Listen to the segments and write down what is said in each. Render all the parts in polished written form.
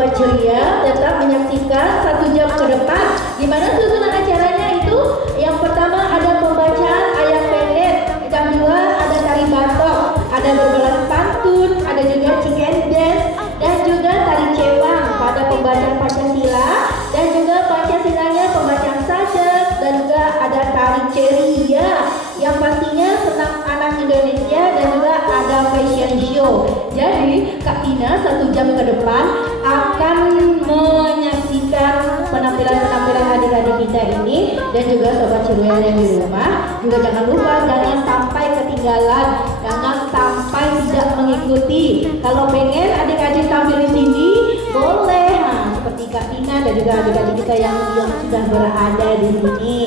Sobat Ceria tetap menyaksikan 1 jam ke depan. Gimana susunan acaranya itu? Yang pertama ada pembacaan ayat pendek, yang kedua ada tari batok, ada berbalas pantun, ada juga chicken dance, dan juga tari cewang pada pembacaan Pancasila, dan juga Pancasilanya pembacaan sajak, dan juga ada tari ceria yang pastinya senang anak Indonesia, dan juga ada fashion show. Jadi Kak Tina 1 jam ke depan akan menyaksikan penampilan-penampilan adik-adik kita ini, dan juga Sobat Ceria yang di rumah juga jangan lupa jangan sampai ketinggalan, jangan sampai tidak mengikuti. Kalau pengen adik-adik tampil di sini boleh, seperti Kak Tina dan juga adik-adik kita yang sudah berada di sini.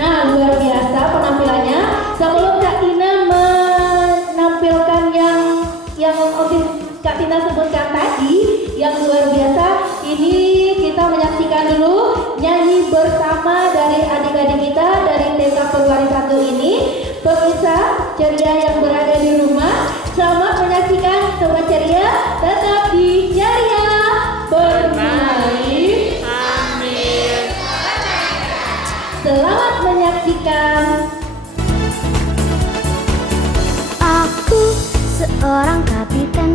Nah, luar biasa penampilannya. Sebelum Kak Tina menampilkan yang Kak Tina sebutkan tadi yang luar biasa, ini kita menyaksikan dulu nyanyi bersama dari adik-adik kita dari TK Perwari 1 ini. Pemirsa Ceria yang berada di rumah, selamat menyaksikan Sobat Ceria tetap di Ceria Bermain. Amin. Selamat menyaksikan. Aku seorang kapiten.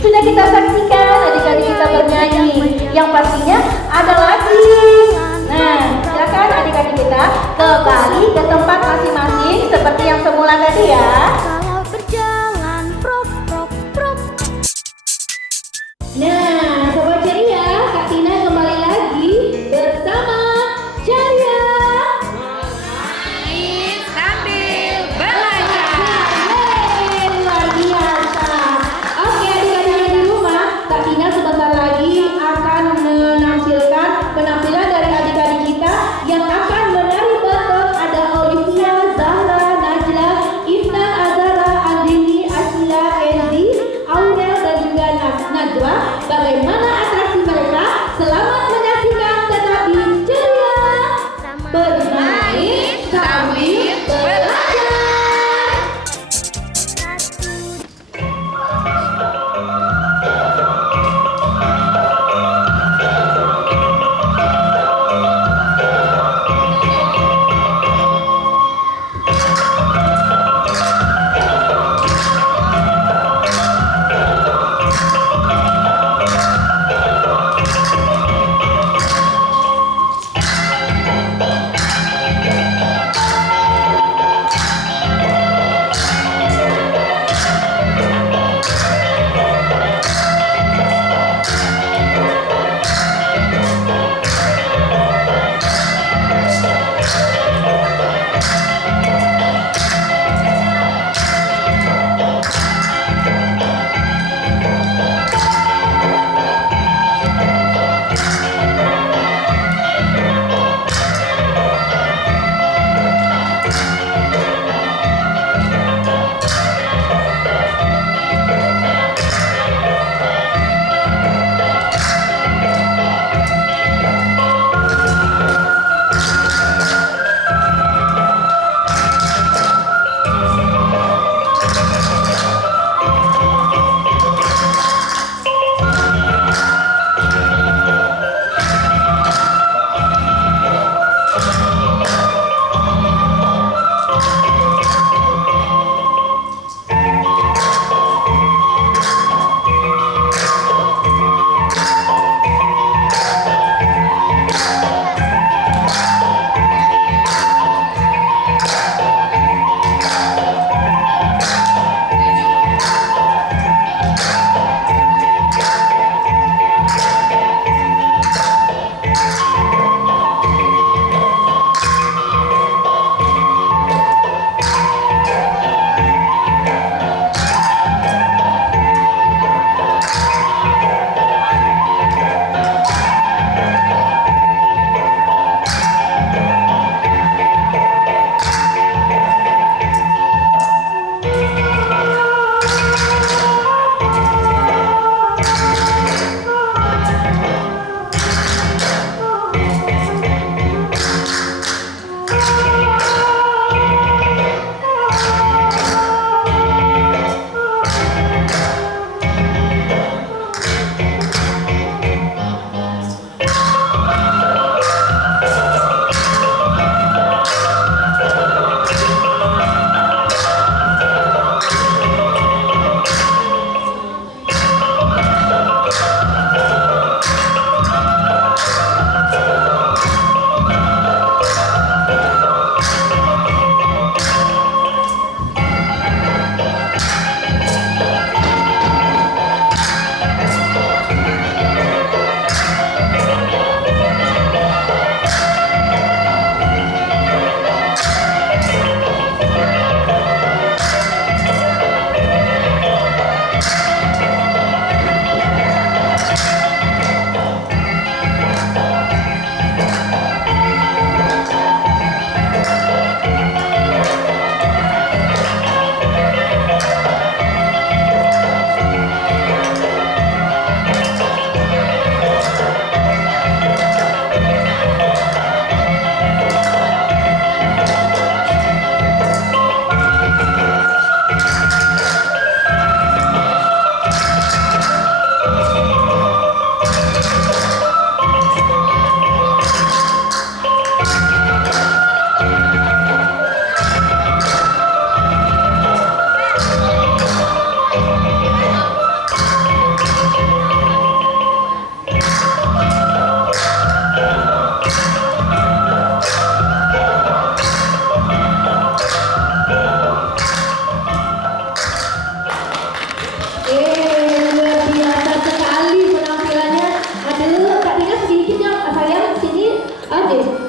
Sudah kita saksikan adik-adik kita bernyanyi. Yang pastinya ada lagi. Nah, silakan adik-adik kita kembali ke tempat masing-masing seperti yang semula tadi ya. Kalau berjalan prok prok prok. Nah, Sobat Ceria, Kak Tina kembali lagi bersama Ceria Sambil belajar. Yeay, luar biasa. Oke, adik-adik di rumah, Kak Tina sebentar lagi akan menampilkan penampilan dari adik-adik kita yang akan menari batok. Ada Olivia, Zahra, Najla, Ifnan,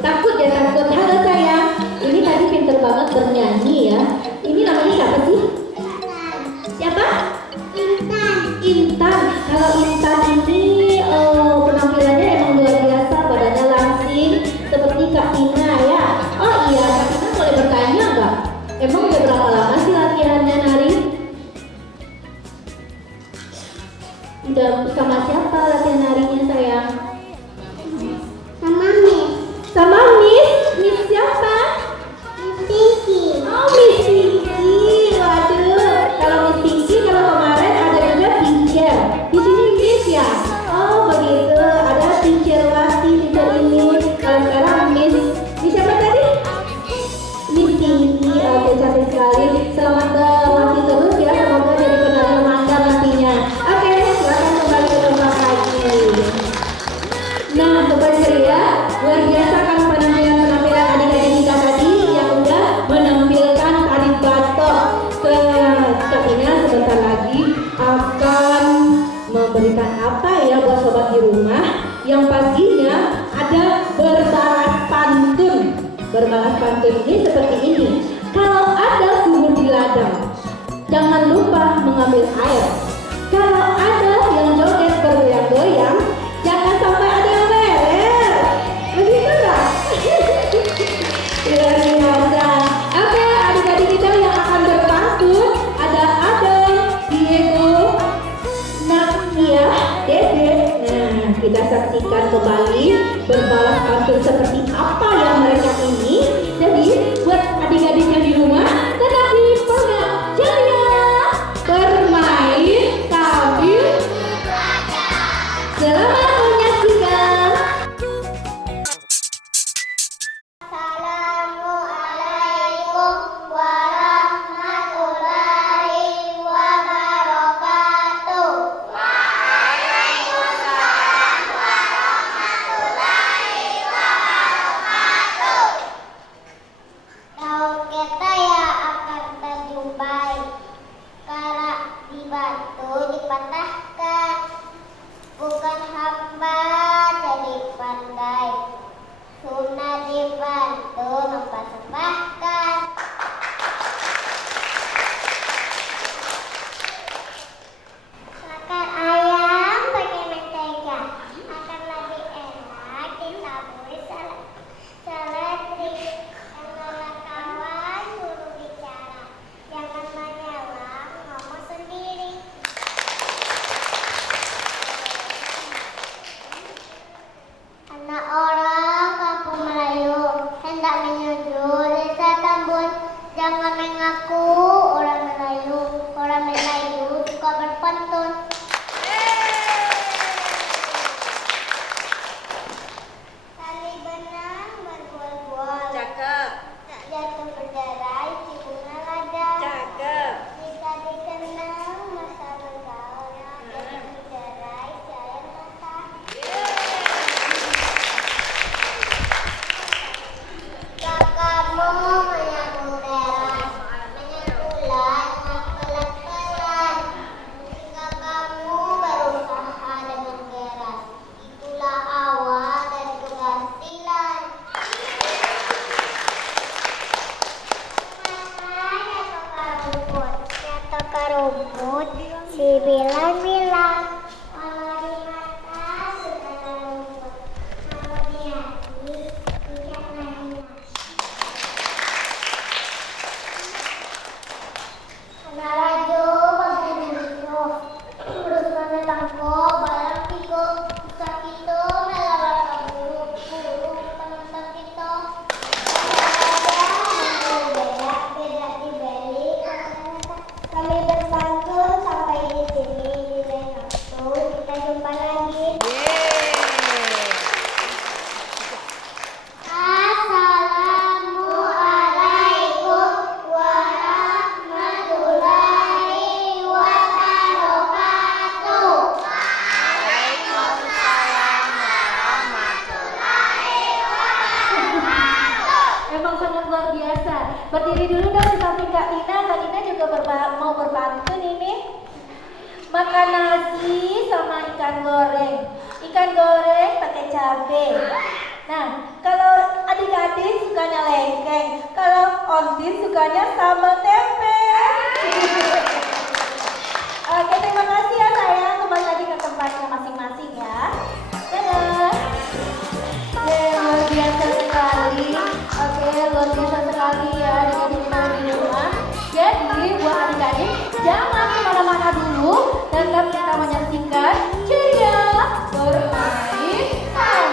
Takut ya takut. Halo sayang. Ini tadi pinter banget bernyanyi ya. Ini namanya siapa sih? Siapa? Intan. Intan. Kalau Intan ini penampilannya emang luar biasa, badannya langsing seperti Kak Tina ya. Oh iya, Kak Tina boleh bertanya nggak? Emang udah berapa lama sih latihannya nari? Udah sama siapa latihan narinya sayang? Sama Miss. Sama Miss? Miss siapa? Tiki. Oh Miss Tiki. Waduh, kalau Miss Tiki kalau kemarin ada juga teacher. Di sini Miss ya? Oh begitu. Ada teacher Wati, teacher ini. Kalau sekarang Miss siapa tadi? Miss Tiki. Oke, cantik sekali. Selamat berlatih terus ya. Semoga jadi penari remaja nantinya. Oke, silakan kembali ke tempat lagi. Nah, sobat ceria, luar biasa kan penampilan adik-adik kita tadi yang udah menampilkan tari batok. Sepertinya sebentar lagi akan memberikan apa ya buat sobat di rumah? Yang pastinya ada berbalas pantun. Berbalas pantun ini seperti ini. Kalau ada sumur di ladang, jangan lupa mengambil air. Kalau ada yang joget bergoyang-goyang, jangan sampai ada yang beler. Begitu enggak? Luar biasa. Oke, adik-adik kita yang akan berpantun ada Adam, Diego, Nakia, Dede. Nah, kita saksikan kembali berbalas pantun seperti apa yang mereka ini. Jadi, buat adik-adik yang di rumah, tetap di program Ceria Bermain Sambil Selamat menyaksikan. Assalamualaikum warahmatullahi wabarakatuh. Waalaikumsalam warahmatullahi wabarakatuh. Daun kita ya akan terjumpai, karak dibantu dipatahkan, bukan hamba jadi pandai, sunnah dibantu mempersembahkan. Makan ayam pakai mentega akan lebih enak ditaburi seledri. Janganlah kawan suruh bicara, jangan menyelam ngomong sendiri. Anak orang kampung Melayu hendak menuju desa Tambun, jangan mengaku orang Melayu. Orang Melayu suka berpantun. Tali benang berbual-bual, Cakep. jatuh berderai cibunga lada. Cakep. Jika dikenang masa bergaul, jatuh berderai cair mata. Kakakmu menyambung teras, menyentulan kelas-kelas. Kakakmu berusaha dengan keras, itulah awal dari keberhasilan. Jatuh ke rumput, si bilang-bilang, walau di mata sudah rumput, namun di hati tidak lain. Anak rajo pakai musuh, berusaha tangkap barang tiga, bisa kita melawan kamu, burung teman-teman kita. Beda dibeli, kami berpantun sampai di sini di lain waktu kita jumpa lagi. Assalamualaikum warahmatullahi wabarakatuh. Waalaikumsalam warahmatullahi wabarakatuh. Emang sangat luar biasa. Berdiri dulu dong di samping Kak Tina. Kak Tina juga mau berpantun ini. Makan nasi sama ikan goreng. Ikan goreng pakai cabai. Nah, kalau adik-adik sukanya lengkeng, kalau Ontin sukanya sambal tempe. Oke, terima kasih ya sayang. Kembali lagi ke tempatnya masing-masing ya. Dadah. Luar biasa sekali. Oke, luar biasa sekali ya adik-adik kita di rumah. Jadi buat adik-adik jangan kemana-mana dulu, tetap kita menyaksikan ceria bermain.